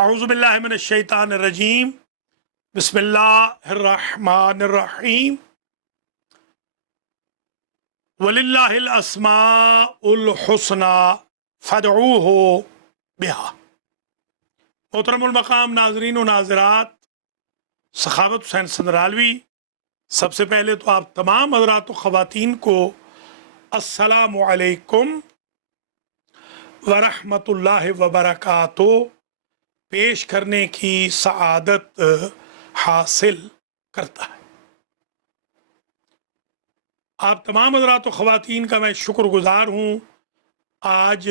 اعوذ باللہ من الشیطان الرجیم بسم اللہ الرحمن الرحیم وَلِلَّهِ الْأَسْمَاءُ الْحُسْنَى فَادْعُوهُ بِهَا۔ محترم المقام ناظرین و ناظرات، سخاوت حسین سندرالوی، سب سے پہلے تو آپ تمام حضرات و خواتین کو السلام علیکم ورحمۃ اللہ وبرکاتہ پیش کرنے کی سعادت حاصل کرتا ہے۔ آپ تمام حضرات و خواتین کا میں شکر گزار ہوں۔ آج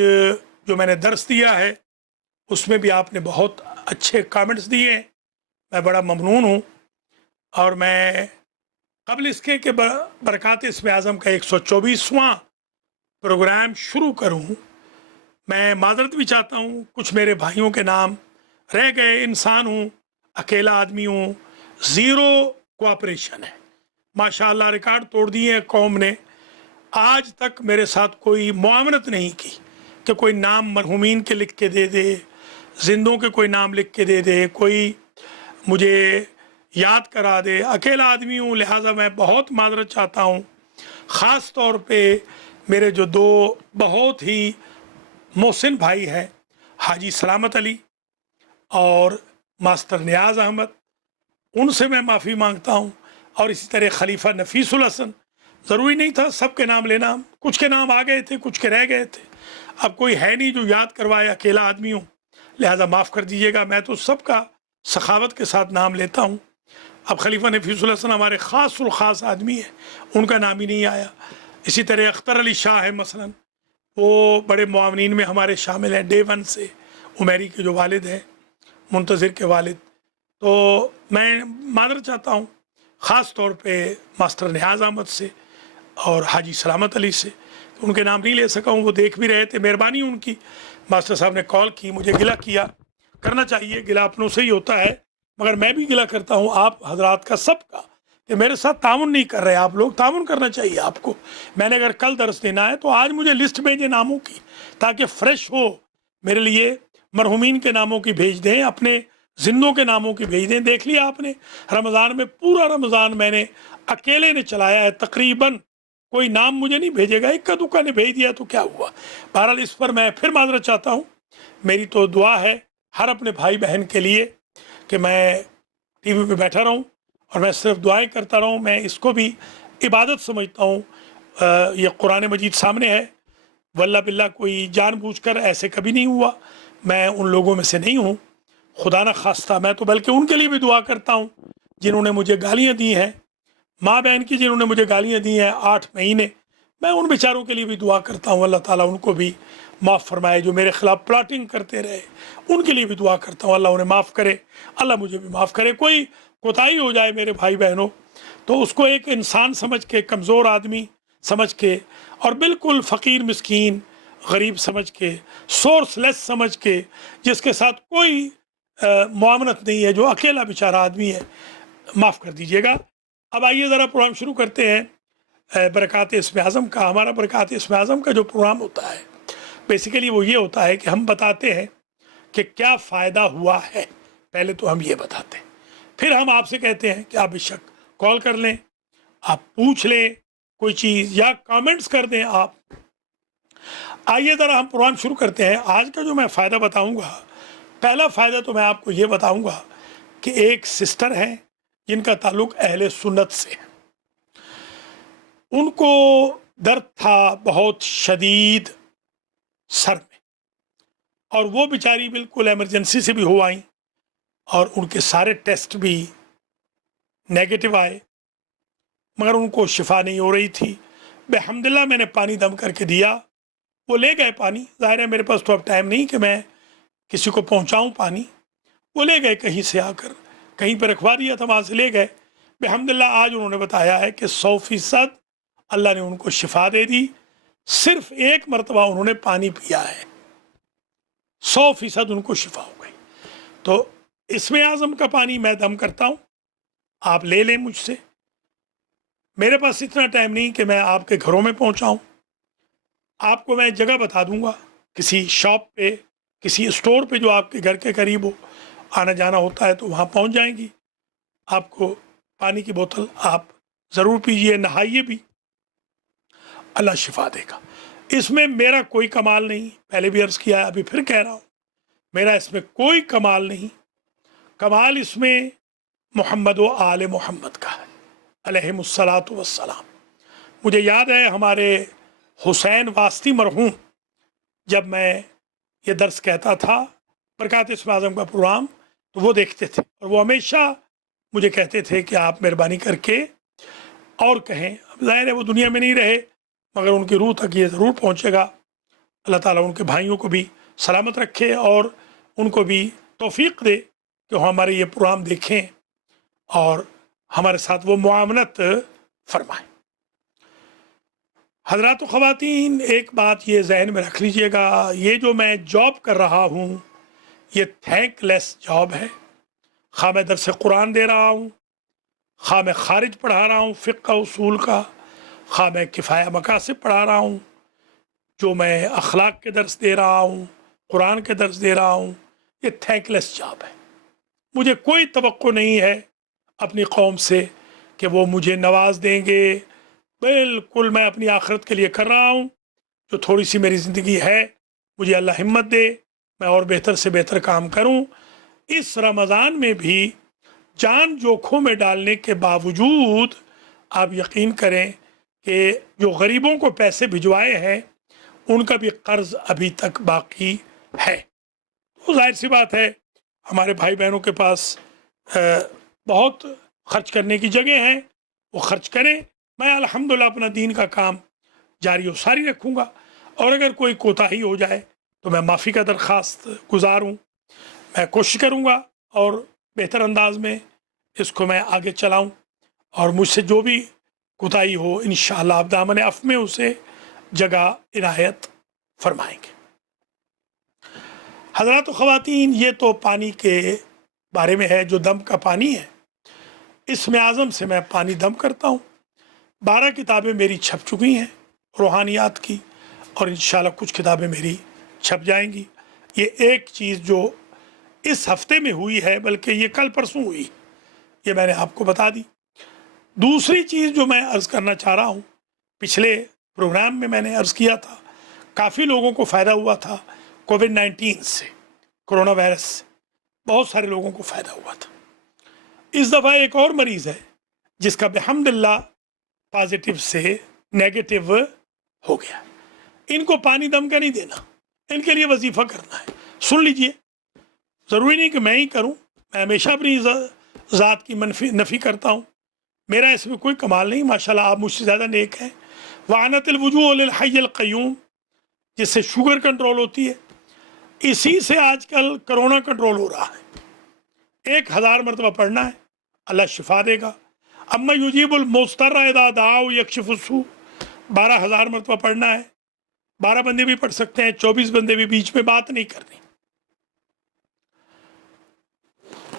جو میں نے درس دیا ہے اس میں بھی آپ نے بہت اچھے کامنٹس دیے ہیں، میں بڑا ممنون ہوں۔ اور میں قبل اس کے کہ برکات اسم اعظم کا 124واں پروگرام شروع کروں، میں معذرت بھی چاہتا ہوں، کچھ میرے بھائیوں کے نام رہ گئے۔ انسان ہوں، اکیلا آدمی ہوں، زیرو کوآپریشن ہے۔ ماشاءاللہ ریکارڈ توڑ دیے ہیں قوم نے، آج تک میرے ساتھ کوئی معاونت نہیں کی کہ کوئی نام مرحومین کے لکھ کے دے دے، زندوں کے کوئی نام لکھ کے دے دے، کوئی مجھے یاد کرا دے۔ اکیلا آدمی ہوں، لہٰذا میں بہت معذرت چاہتا ہوں۔ خاص طور پہ میرے جو دو بہت ہی محسن بھائی ہیں، حاجی سلامت علی اور ماسٹر نیاز احمد، ان سے میں معافی مانگتا ہوں۔ اور اسی طرح خلیفہ نفیس الحسن، ضروری نہیں تھا سب کے نام لینا، کچھ کے نام آ گئے تھے، کچھ کے رہ گئے تھے، اب کوئی ہے نہیں جو یاد کروائے، اکیلا آدمی ہوں، لہٰذا معاف کر دیجیے گا۔ میں تو سب کا سخاوت کے ساتھ نام لیتا ہوں۔ اب خلیفہ نفیس الحسن ہمارے خاص الخاص آدمی ہیں، ان کا نام ہی نہیں آیا۔ اسی طرح اختر علی شاہ ہے مثلا، وہ بڑے معاونین میں ہمارے شامل ہیں ڈے ون سے، عمیری کے جو والد ہیں، منتظر کے والد۔ تو میں معذرت چاہتا ہوں خاص طور پہ ماسٹر نیاز احمد سے اور حاجی سلامت علی سے، ان کے نام نہیں لے سکا ہوں، وہ دیکھ بھی رہے تھے، مہربانی ان کی۔ ماسٹر صاحب نے کال کی، مجھے گلہ کیا، کرنا چاہیے، گلہ اپنوں سے ہی ہوتا ہے، مگر میں بھی گلہ کرتا ہوں آپ حضرات کا، سب کا، کہ میرے ساتھ تعاون نہیں کر رہے آپ لوگ۔ تعاون کرنا چاہیے آپ کو۔ میں نے اگر کل درس دینا ہے تو آج مجھے لسٹ بھیجیں ناموں کی، تاکہ فریش ہو میرے لیے۔ مرحومین کے ناموں کی بھیج دیں، اپنے زندوں کے ناموں کی بھیج دیں۔ دیکھ لیا آپ نے رمضان میں، پورا رمضان میں نے اکیلے نے چلایا ہے تقریباً، کوئی نام مجھے نہیں بھیجے گا، اکا دکا نے بھیج دیا تو کیا ہوا۔ بہرحال اس پر میں پھر معذرت چاہتا ہوں۔ میری تو دعا ہے ہر اپنے بھائی بہن کے لیے کہ میں ٹی وی پہ بیٹھا رہوں اور میں صرف دعائیں کرتا رہوں۔ میں اس کو بھی عبادت سمجھتا ہوں۔ یہ قرآن مجید سامنے ہے، واللہ باللہ کوئی جان بوجھ کر ایسے کبھی نہیں ہوا، میں ان لوگوں میں سے نہیں ہوں، خدا نہ خواستہ۔ میں تو بلکہ ان کے لیے بھی دعا کرتا ہوں جنہوں نے مجھے گالیاں دی ہیں، ماں بہن کی جنہوں نے مجھے گالیاں دی ہیں 8 مہینے، میں ان بیچاروں کے لیے بھی دعا کرتا ہوں، اللہ تعالیٰ ان کو بھی معاف فرمائے۔ جو میرے خلاف پلاٹنگ کرتے رہے، ان کے لیے بھی دعا کرتا ہوں، اللہ انہیں معاف کرے، اللہ مجھے بھی معاف کرے۔ کوئی کوتاہی ہو جائے میرے بھائی بہنوں تو اس کو ایک انسان سمجھ کے، کمزور آدمی سمجھ کے، اور بالکل فقیر مسکین غریب سمجھ کے، سورس لیس سمجھ کے، جس کے ساتھ کوئی معاونت نہیں ہے، جو اکیلا بیچارہ آدمی ہے، معاف کر دیجیے گا۔ اب آئیے ذرا پروگرام شروع کرتے ہیں برکات اسم اعظم کا۔ ہمارا برکات اسم اعظم کا جو پروگرام ہوتا ہے، بیسیکلی وہ یہ ہوتا ہے کہ ہم بتاتے ہیں کہ کیا فائدہ ہوا ہے، پہلے تو ہم یہ بتاتے ہیں، پھر ہم آپ سے کہتے ہیں کہ آپ بے شک کال کر لیں، آپ پوچھ لیں کوئی چیز، یا کامنٹس کر دیں آپ۔ آئیے ذرا ہم پروگرام شروع کرتے ہیں۔ آج کا جو میں فائدہ بتاؤں گا، پہلا فائدہ تو میں آپ کو یہ بتاؤں گا کہ ایک سسٹر ہیں جن کا تعلق اہل سنت سے ہے، ان کو درد تھا بہت شدید سر میں، اور وہ بیچاری بالکل ایمرجنسی سے بھی ہو آئیں، اور ان کے سارے ٹیسٹ بھی نیگیٹو آئے، مگر ان کو شفا نہیں ہو رہی تھی۔ بحمداللہ میں نے پانی دم کر کے دیا، وہ لے گئے پانی، ظاہر ہے میرے پاس تو اب ٹائم نہیں کہ میں کسی کو پہنچاؤں پانی، وہ لے گئے کہیں سے آ کر، کہیں پہ رکھوا دیا تھا، وہاں سے لے گئے۔ بحمداللہ آج انہوں نے بتایا ہے کہ 100% اللہ نے ان کو شفا دے دی، صرف ایک مرتبہ انہوں نے پانی پیا ہے، 100% ان کو شفا ہو گئی۔ تو اسم اعظم کا پانی میں دم کرتا ہوں، آپ لے لیں مجھ سے۔ میرے پاس اتنا ٹائم نہیں کہ میں آپ کے گھروں میں پہنچاؤں، آپ کو میں جگہ بتا دوں گا، کسی شاپ پہ، کسی اسٹور پہ جو آپ کے گھر کے قریب ہو، آنا جانا ہوتا ہے تو وہاں پہنچ جائیں گی. آپ کو پانی کی بوتل آپ ضرور پیجیے, نہائیے بھی, اللہ شفا دے گا. اس میں میرا کوئی کمال نہیں, پہلے بھی عرض کیا ہے, ابھی پھر کہہ رہا ہوں, میرا اس میں کوئی کمال نہیں. کمال اس میں محمد و آل محمد کا ہے علیہم الصلاۃ والسلام. مجھے یاد ہے ہمارے حسین واسطی مرحوم, جب میں یہ درس کہتا تھا برکات اسم اعظم کا پروگرام, تو وہ دیکھتے تھے اور وہ ہمیشہ مجھے کہتے تھے کہ آپ مہربانی کر کے اور کہیں. ظاہر ہے وہ دنیا میں نہیں رہے, مگر ان کی روح تک یہ ضرور پہنچے گا. اللہ تعالیٰ ان کے بھائیوں کو بھی سلامت رکھے اور ان کو بھی توفیق دے کہ وہ ہمارے یہ پروگرام دیکھیں اور ہمارے ساتھ وہ معاونت فرمائیں. حضرات و خواتین, ایک بات یہ ذہن میں رکھ لیجئے گا, یہ جو میں جاب کر رہا ہوں یہ تھینک لیس جاب ہے. خواہ میں درس قرآن دے رہا ہوں, خواہ میں خارج پڑھا رہا ہوں فقہ اصول کا, خواہ میں کفایہ مقاصد پڑھا رہا ہوں, جو میں اخلاق کے درس دے رہا ہوں, قرآن کے درس دے رہا ہوں, یہ تھینک لیس جاب ہے. مجھے کوئی توقع نہیں ہے اپنی قوم سے کہ وہ مجھے نواز دیں گے. بالکل میں اپنی آخرت کے لیے کر رہا ہوں. جو تھوڑی سی میری زندگی ہے مجھے اللہ ہمت دے, میں اور بہتر سے بہتر کام کروں. اس رمضان میں بھی جان جوکھوں میں ڈالنے کے باوجود آپ یقین کریں کہ جو غریبوں کو پیسے بھجوائے ہیں ان کا بھی قرض ابھی تک باقی ہے. تو ظاہر سی بات ہے ہمارے بھائی بہنوں کے پاس بہت خرچ کرنے کی جگہ ہیں, وہ خرچ کریں. میں الحمدللہ اپنا دین کا کام جاری و ساری رکھوں گا, اور اگر کوئی کوتاہی ہو جائے تو میں معافی کا درخواست گزار ہوں. میں کوشش کروں گا اور بہتر انداز میں اس کو میں آگے چلاؤں, اور مجھ سے جو بھی کوتاہی ہو انشاءاللہ آپ دامن عفو میں اسے جگہ عنایت فرمائیں گے. حضرات و خواتین, یہ تو پانی کے بارے میں ہے, جو دم کا پانی ہے. اسم اعظم سے میں پانی دم کرتا ہوں. 12 کتابیں میری چھپ چکی ہیں روحانیات کی, اور انشاءاللہ کچھ کتابیں میری چھپ جائیں گی. یہ ایک چیز جو اس ہفتے میں ہوئی ہے, بلکہ یہ کل پرسوں ہوئی, یہ میں نے آپ کو بتا دی. دوسری چیز جو میں عرض کرنا چاہ رہا ہوں, پچھلے پروگرام میں میں نے عرض کیا تھا کافی لوگوں کو فائدہ ہوا تھا کووڈ-19 سے, کرونا وائرس سے بہت سارے لوگوں کو فائدہ ہوا تھا. اس دفعہ ایک اور مریض ہے جس کا بحمداللہ پازیٹیو سے نیگیٹو ہو گیا. ان کو پانی دم کا نہیں دینا, ان کے لیے وظیفہ کرنا ہے. سن لیجئے, ضروری نہیں کہ میں ہی کروں, میں ہمیشہ اپنی ذات کی نفی کرتا ہوں. میرا اس میں کوئی کمال نہیں, ماشاءاللہ آپ مجھ سے زیادہ نیک ہیں. وعنت الوجوہ للحی القیوم, جس سے شوگر کنٹرول ہوتی ہے, اسی سے آج کل کرونا کنٹرول ہو رہا ہے. 1000 مرتبہ پڑھنا ہے, اللہ شفا دے گا. اما یجیب المضطر اذا دعاہ یکشف السوء, 12000 مرتبہ پڑھنا ہے. 12 بندے بھی پڑھ سکتے ہیں, 24 بندے بھی, بیچ میں بات نہیں کرنی.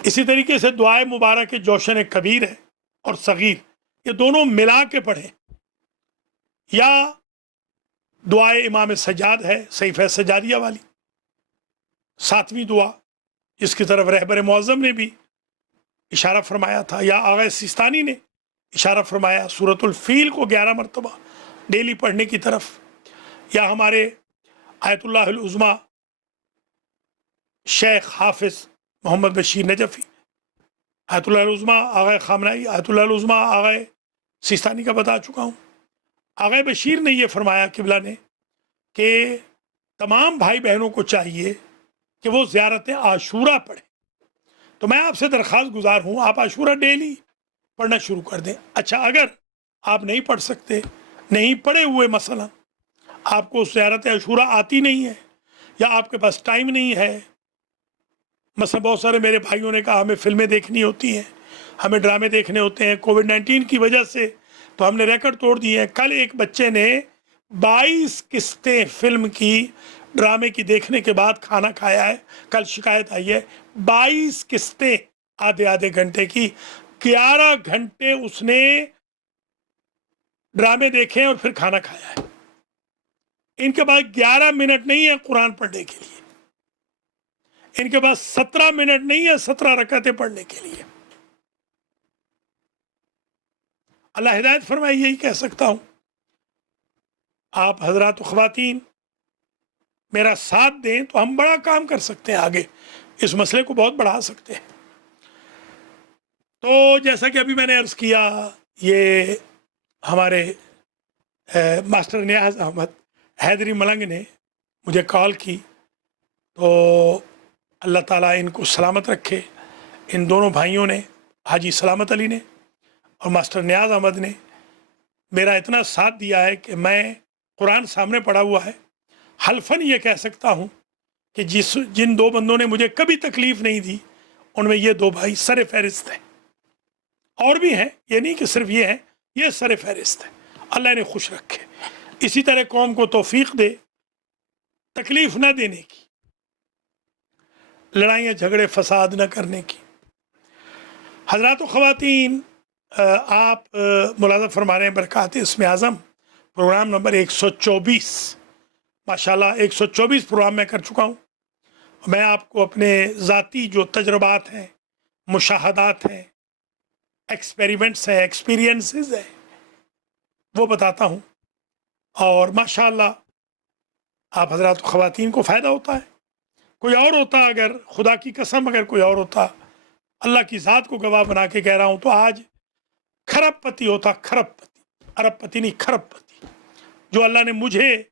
اسی طریقے سے دعائے مبارک جوشن کبیر ہے اور صغیر, یہ دونوں ملا کے پڑھیں. یا دعائے امام سجاد ہے, صحیفہ سجادیہ والی 7ویں دعا, جس کی طرف رہبر معظم نے بھی اشارہ فرمایا تھا, یا آغا سیستانی نے اشارہ فرمایا سورۃ الفیل کو 11 مرتبہ ڈیلی پڑھنے کی طرف. یا ہمارے آیت اللہ العظمیٰ شیخ حافظ محمد بشیر نجفی, آیت اللہ العظمیٰ آغا خامنائی, آیت اللہ العظمیٰ آغا سیستانی کا بتا چکا ہوں. آغا بشیر نے یہ فرمایا قبلہ نے کہ تمام بھائی بہنوں کو چاہیے کہ وہ زیارت عاشورہ پڑھیں. تو میں آپ سے درخواست گزار ہوں, آپ عاشورہ ڈیلی پڑھنا شروع کر دیں. اچھا, اگر آپ نہیں پڑھ سکتے, نہیں پڑھے ہوئے, مثلا آپ کو زیارت عاشورہ آتی نہیں ہے, یا آپ کے پاس ٹائم نہیں ہے, مثلا بہت سارے میرے بھائیوں نے کہا ہمیں فلمیں دیکھنی ہوتی ہیں, ہمیں ڈرامے دیکھنے ہوتے ہیں, کووڈ-19 کی وجہ سے تو ہم نے ریکارڈ توڑ دیے ہیں. کل ایک بچے نے 22 قسطیں فلم کی, ڈرامے کی دیکھنے کے بعد کھانا کھایا ہے. کل شکایت آئی ہے 22 قسطیں آدھے گھنٹے کی, 11 گھنٹے اس نے ڈرامے دیکھے اور پھر کھانا کھایا ہے. ان کے بعد 11 منٹ نہیں ہے قرآن پڑھنے کے لیے. ان کے پاس 17 منٹ نہیں ہے 17 رکعتیں پڑھنے کے لیے. اللہ ہدایت فرمائے. یہی کہہ سکتا ہوں. آپ حضرات و خواتین میرا ساتھ دیں تو ہم بڑا کام کر سکتے ہیں، آگے اس مسئلے کو بہت بڑھا سکتے ہیں. تو جیسا کہ ابھی میں نے عرض کیا، یہ ہمارے ماسٹر نیاز احمد حیدری ملنگ نے مجھے کال کی، تو اللہ تعالیٰ ان کو سلامت رکھے. ان دونوں بھائیوں نے، حاجی سلامت علی نے اور ماسٹر نیاز احمد نے، میرا اتنا ساتھ دیا ہے کہ میں قرآن سامنے پڑھا ہوا ہے، حلفاً یہ کہہ سکتا ہوں کہ جن دو بندوں نے مجھے کبھی تکلیف نہیں دی ان میں یہ دو بھائی سر فہرست ہیں. اور بھی ہیں، یہ نہیں کہ صرف یہ ہیں، یہ سر فہرست ہے. اللہ انہیں خوش رکھے، اسی طرح قوم کو توفیق دے تکلیف نہ دینے کی، لڑائیاں جھگڑے فساد نہ کرنے کی. حضرات و خواتین، آپ ملاحظہ فرما رہے ہیں برکات اسم اعظم پروگرام نمبر 124. ماشاءاللہ 124 پروگرام میں کر چکا ہوں. میں آپ کو اپنے ذاتی جو تجربات ہیں، مشاہدات ہیں، ایکسپیریمنٹس ہیں، ایکسپیرینسز ہیں، وہ بتاتا ہوں. اور ماشاءاللہ آپ حضرات و خواتین کو فائدہ ہوتا ہے. کوئی اور ہوتا، اگر خدا کی قسم اگر کوئی اور ہوتا، اللہ کی ذات کو گواہ بنا کے کہہ رہا ہوں، تو آج کھرب پتی ہوتا. کھرب پتی، ارب پتی نہیں، کھرب پتی. جو اللہ نے مجھے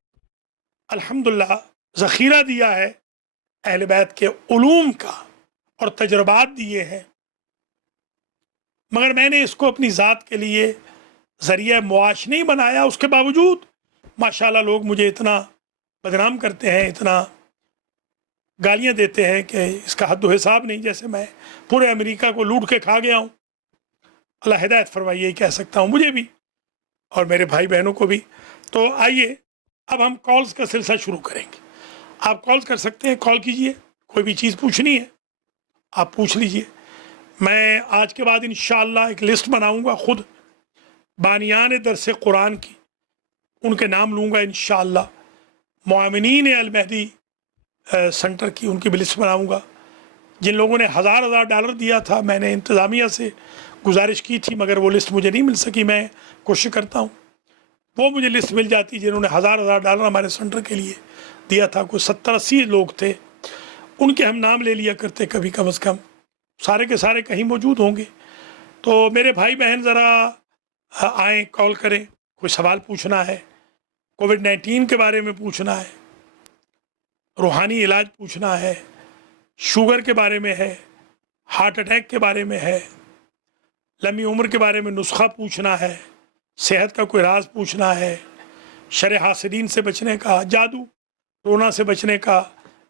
الحمدللہ ذخیرہ دیا ہے اہل بیت کے علوم کا اور تجربات دیے ہیں، مگر میں نے اس کو اپنی ذات کے لیے ذریعہ معاش نہیں بنایا. اس کے باوجود ماشاءاللہ لوگ مجھے اتنا بدنام کرتے ہیں، اتنا گالیاں دیتے ہیں کہ اس کا حد و حساب نہیں، جیسے میں پورے امریکہ کو لوٹ کے کھا گیا ہوں. اللہ ہدایت فرمائے. یہی کہہ سکتا ہوں، مجھے بھی اور میرے بھائی بہنوں کو بھی. تو آئیے اب ہم کالز کا سلسلہ شروع کریں گے. آپ کالز کر سکتے ہیں، کال کیجئے. کوئی بھی چیز پوچھنی ہے آپ پوچھ لیجئے. میں آج کے بعد انشاءاللہ ایک لسٹ بناؤں گا خود، بانیان درس قرآن کی، ان کے نام لوں گا انشاءاللہ. معاونین المہدی سنٹر کی، ان کی بھی لسٹ بناؤں گا. جن لوگوں نے ہزار ڈالر دیا تھا، میں نے انتظامیہ سے گزارش کی تھی مگر وہ لسٹ مجھے نہیں مل سکی. میں کوشش کرتا ہوں وہ مجھے لسٹ مل جاتی. جنہوں نے ہزار ڈالر ہمارے سنٹر کے لیے دیا تھا، کوئی 70-80 لوگ تھے، ان کے ہم نام لے لیا کرتے کبھی. کم از کم سارے کے سارے کہیں موجود ہوں گے. تو میرے بھائی بہن ذرا آئیں، کال کریں. کوئی سوال پوچھنا ہے، کووڈ-19 کے بارے میں پوچھنا ہے، روحانی علاج پوچھنا ہے، شوگر کے بارے میں ہے، ہارٹ اٹیک کے بارے میں ہے، لمبی عمر کے بارے میں نسخہ پوچھنا ہے، صحت کا کوئی راز پوچھنا ہے، شر حاسدین سے بچنے کا، جادو ٹونا سے بچنے کا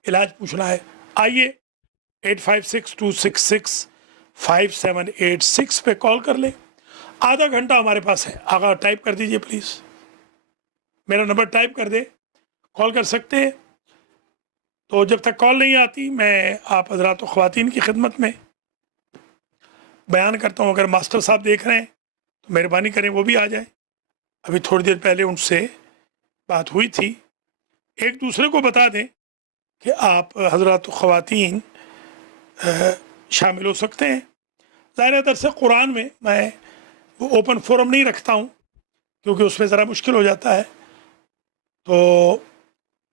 علاج پوچھنا ہے. آئیے 8562665786 پہ کال کر لیں. آدھا گھنٹہ ہمارے پاس ہے. آگا ٹائپ کر دیجئے پلیز، میرا نمبر ٹائپ کر دے، کال کر سکتے ہیں. تو جب تک کال نہیں آتی میں آپ حضرات و خواتین کی خدمت میں بیان کرتا ہوں. اگر ماسٹر صاحب دیکھ رہے ہیں تو مہربانی کریں وہ بھی آ جائیں. ابھی تھوڑی دیر پہلے ان سے بات ہوئی تھی. ایک دوسرے کو بتا دیں کہ آپ حضرات و خواتین شامل ہو سکتے ہیں. ظاہر درس قرآن میں میں وہ اوپن فورم نہیں رکھتا ہوں کیونکہ اس میں ذرا مشکل ہو جاتا ہے. تو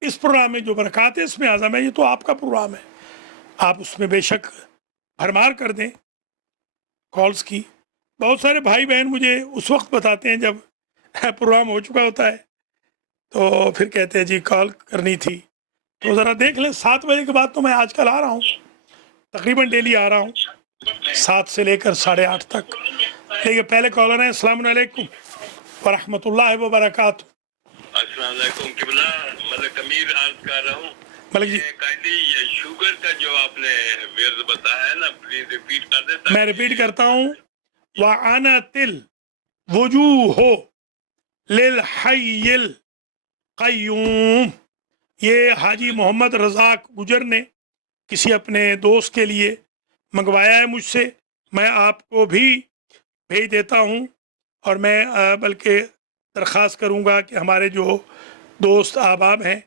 اس پروگرام میں جو برکات اس میں اعظم ہے، یہ تو آپ کا پروگرام ہے، آپ اس میں بے شک بھرمار کر دیں کالز کی. بہت سارے بھائی بہن مجھے اس وقت بتاتے ہیں جب پروگرام ہو چکا ہوتا ہے، تو پھر کہتے ہیں جی کال کرنی تھی. تو ذرا دیکھ لیں. 7 بجے کے بعد تو میں آج کل آ رہا ہوں، تقریباً ڈیلی آ رہا ہوں، 7 سے لے کر 8:30 تک. لیکن پہلے کالر ہیں. السلام علیکم ورحمۃ اللہ وبرکاتہ. السلام علیکم قبلہ، ملک امیر عرض کر رہا ہوں. ملک جی، قائدی یہ شوگر کا جو آپ نے ورد بتایا ہے نا، پلیز ریپیٹ کر دیں. میں ریپیٹ کرتا ہوں. وَعَنَتِ الْوُجُوهُ لِلْحَيِّ الْقَيُّومِ. یہ حاجی محمد رزاق گجر نے کسی اپنے دوست کے لیے منگوایا ہے مجھ سے. میں آپ کو بھی بھیج دیتا ہوں، اور میں بلکہ درخواست کروں گا کہ ہمارے جو دوست احباب ہیں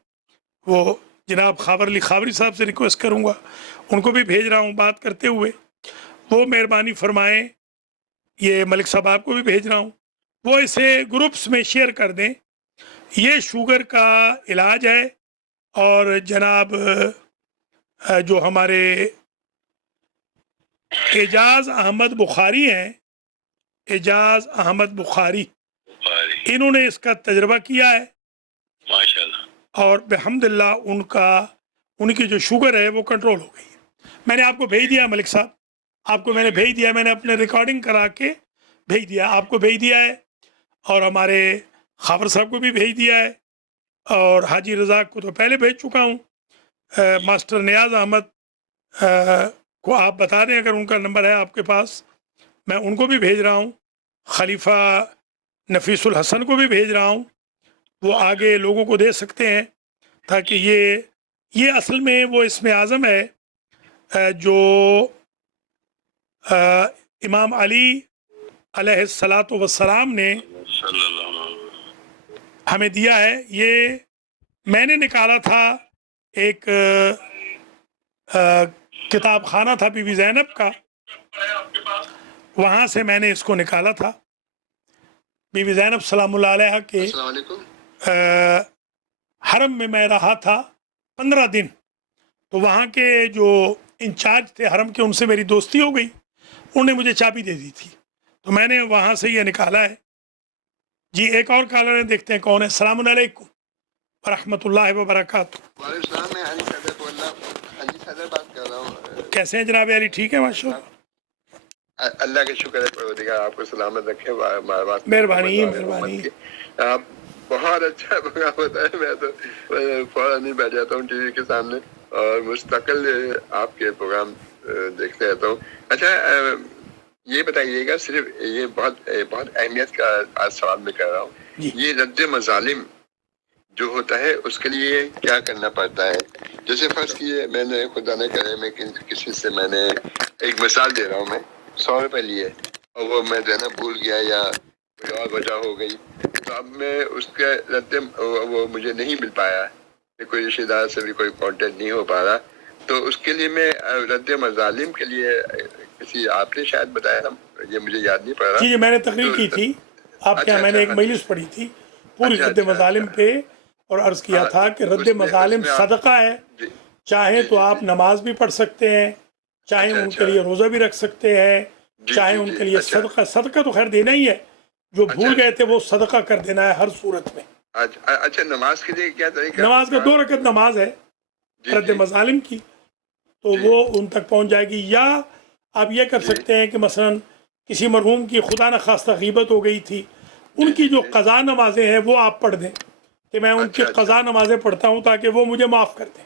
وہ जनाब खावर अली खावरी साहब से रिक्वेस्ट करूँगा, उनको भी भेज रहा हूँ बात करते हुए, वो मेहरबानी फरमाएं। ये मलिक साहब आपको भी भेज रहा हूँ, वो इसे ग्रुप्स में शेयर कर दें। ये शुगर का इलाज है। और जनाब जो हमारे एजाज अहमद बुखारी हैं, एजाज अहमद बुखारी, बुखारी, इन्होंने इसका तजर्बा किया है माशाल्लाह। और बेहमदुलिल्लाह उनकी जो शुगर है वो कंट्रोल हो गई है। मैंने आपको भेज दिया मलिक साहब, आपको मैंने भेज दिया, मैंने अपने रिकॉर्डिंग करा के भेज दिया, आपको भेज दिया है और हमारे खावर साहब को भी भेज दिया है और हाजी रज़ाक को तो पहले भेज चुका हूँ। मास्टर नियाज़ अहमद को आप बता दें अगर उनका नंबर है आपके पास, मैं उनको भी भेज रहा हूँ। खलीफा नफीसुल हसन को भी भेज रहा हूँ, वो आगे लोगों को दे सकते हैं ताकि ये असल में वो इसमें आज़म है जो इमाम अली अलैहिस्सलातु वस्सलाम ने सल्लल्लाहु अलैहि हमें दिया है। ये मैंने निकाला था, एक किताब खाना था बीबी ज़ैनब का, वहाँ से मैंने इसको निकाला था। बीबी ज़ैनब सलामुल्लाह अलैहा के अस्सलाम वालेकुम। हरम में मैं रहा था 15 दिन, तो वहाँ के जो इंचार्ज थे हरम के, उनसे मेरी दोस्ती हो गई, उन्होंने मुझे चाबी दे दी थी, तो मैंने वहाँ से ये निकाला है। जी एक और कॉलर है, देखते हैं कौन है। अस्सलाम वालेकुम व रहमतुल्लाहि व बरकातुहू। वालेकुम सलाम, मैं अली सदर बोल रहा हूँ। अली सदर बात कर रहा हूँ। कैसे हैं जनाब अली? ठीक है माशाल्लाह, अल्लाह का शुक्र है, परवरदिगार आपको सलामत रखे। मेहरबानी। आप बहुत अच्छा प्रोग्राम होता है। मैं तो फौरन ही बैठ जाता हूँ टीवी के सामने और मुस्तकिल आपके प्रोग्राम देखते रहता हूँ। अच्छा, ये बताइएगा, सिर्फ ये बहुत अहमियत का आज सवाल मैं कर रहा हूँ, ये रद्द मजालिम जो होता है उसके लिए क्या करना पड़ता है? जैसे फर्ज किए मैंने खुदा न करे मैं किसी से मैंने एक मिसाल दे रहा हूँ, मैं 100 रुपये लिए और वो मैं देना भूल गया या कोई और वजह हो गई, तो अब मैं उसके रद्द वो मुझे नहीं मिल पाया, कोई रिश्तेदार से भी कोई कांटेक्ट नहीं हो पा रहा, तो उसके लिए मैं रद्द मजालिम के लिए किसी आपने शायद बताया ना, ये मुझे याद नहीं पड़ रहा। जी मैंने तकरीर की थी आपके यहाँ, मैंने एक मजलिस पढ़ी थी पूरी रद्द मजालिम पे और अर्ज़ किया था कि रद्द मजालिम सदका है, चाहे तो आप नमाज भी पढ़ सकते हैं, चाहे उनके लिए रोज़ा भी रख सकते हैं, चाहे उनके लिए सदका तो खैर देना ही है, जो भूल गए थे वो सदका कर देना है हर सूरत में। अच्छा, नमाज के लिए क्या तरीका? नमाज का 2 रकत नमाज है रद्द मजालिम की, तो वो उन तक पहुँच जाएगी। या आप ये कर सकते हैं कि मसलन किसी मरहूम की खुदा न खास्ता गीबत हो गई थी, उनकी जो क़ज़ा नमाजें हैं वो आप पढ़ दें कि मैं उनकी क़ज़ा नमाजें पढ़ता हूँ ताकि वो मुझे माफ़ कर दें।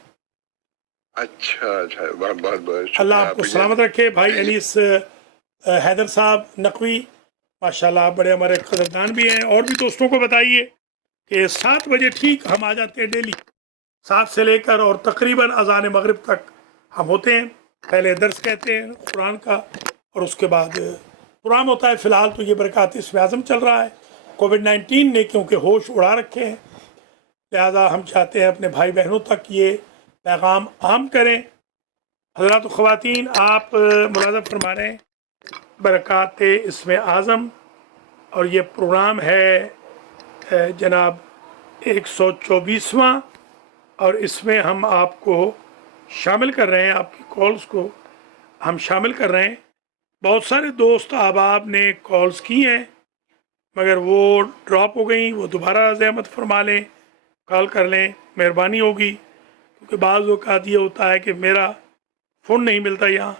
अच्छा, बहुत अल्लाह आपको सलामत रखे। भाई अनीस हैदर साहब नकवी, माशाल्लाह बड़े हमारे कदरदान भी हैं। और भी दोस्तों को बताइए कि 7 बजे ठीक हम आ जाते हैं डेली, 7 से लेकर और तकरीबन अज़ान मगरिब तक हम होते हैं। पहले दर्स कहते हैं कुरान का और उसके बाद कुरान होता है। फ़िलहाल तो ये बरक़ात इसमें आज़म चल रहा है, कोविड-19 ने क्योंकि होश उड़ा रखे हैं, लिहाजा हम चाहते हैं अपने भाई बहनों तक ये पैगाम आम करें। हज़रात व ख़वातीन, आप मुलाज़ा फरमा रहे हैं बरक़ात इसमें आज़म, और ये प्रोग्राम है जनाब 124वां, और इसमें हम आपको शामिल कर रहे हैं, आपकी कॉल्स को हम शामिल कर रहे हैं। बहुत सारे दोस्त अहबाब ने कॉल्स की हैं मगर वो ड्रॉप हो गई, वो दोबारा ज़हमत फरमा लें, कॉल कर लें, मेहरबानी होगी, क्योंकि बाज़ औक़ात ये होता है कि मेरा फ़ोन नहीं मिलता यहाँ।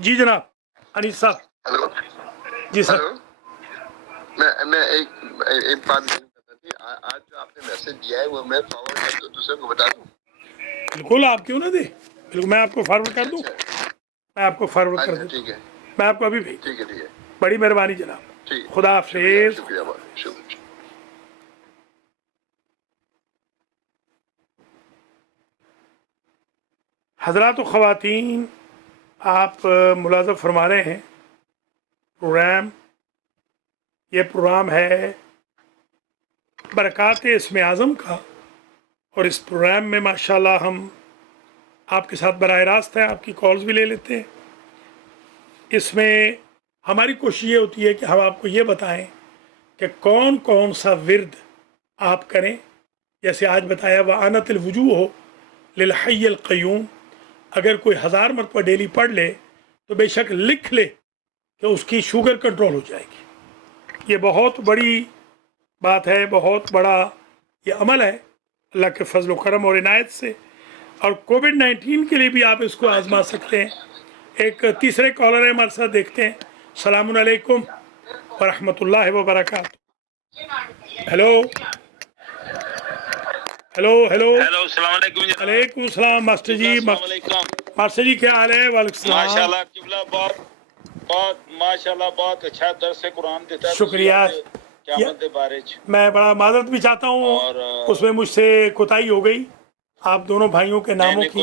जी जनाब अनीस साहब। हेलो जी सर। मैं एक बात करना थी। आज जो आपने मैसेज दिया है वो मैं फॉरवर्ड कर दूं, दूसरे को बता दूं? बिल्कुल, आप क्यों ना दे, बिल्कुल मैं आपको फॉरवर्ड कर दूं, मैं आपको फॉरवर्ड कर दूं। ठीक है, मैं आपको अभी भेज। ठीक है, बड़ी मेहरबानी जनाब, ठीक, खुदा हाफिज़। शुक्रिया बहुत, शुक्रिया। हज़रात व ख़वातीन, आप मुलाज़ा फरमा रहे हैं ये प्रोग्राम है बरक़ात इसमें आज़म का, اور इस प्रोग्राम में माशाल्लाह हम आपके साथ बराह रास्त हैं, आपकी कॉल्स भी ले लेते हैं। इसमें हमारी कोशिश ये होती है कि हम आपको ये बताएं कि कौन कौन सा विर्द आप करें। जैसे आज बताया वआनतिल वुजूह लिल हय्यिल क़य्यूम, अगर कोई 1000 मरतबा डेली पढ़ ले तो बेशक लिख ले कि उसकी शुगर कंट्रोल हो जाएगी। ये बहुत बड़ी बात है, बहुत बड़ा ये अमल है अल्लाह के फजल करम और इनायत से। और कोविड-19 के लिए भी आप इसको आजमा सकते हैं। एक तीसरे कॉलर है हमारे साथ, देखते हैं। सलामुन अलैकुम व रहमतुल्लाहि व बरकातहू। हेलो हेलो हेलो हेलो अस्सलाम वालेकुम जनाब। अलैकुम सलाम मास्टर जी। अस्सलाम वालेकुम। मास्टर जी क्या हाल है? वालेकुम सलाम। माशाल्लाह किबला, बहुत बहुत माशाल्लाह, बहुत अच्छा दर्स कुरान देता है। शुक्रिया। क़यामत के बारे च मैं बड़ा माजरत भी चाहता हूँ, और उसमें मुझसे कोताही हो गई आप दोनों भाइयों के नामों की।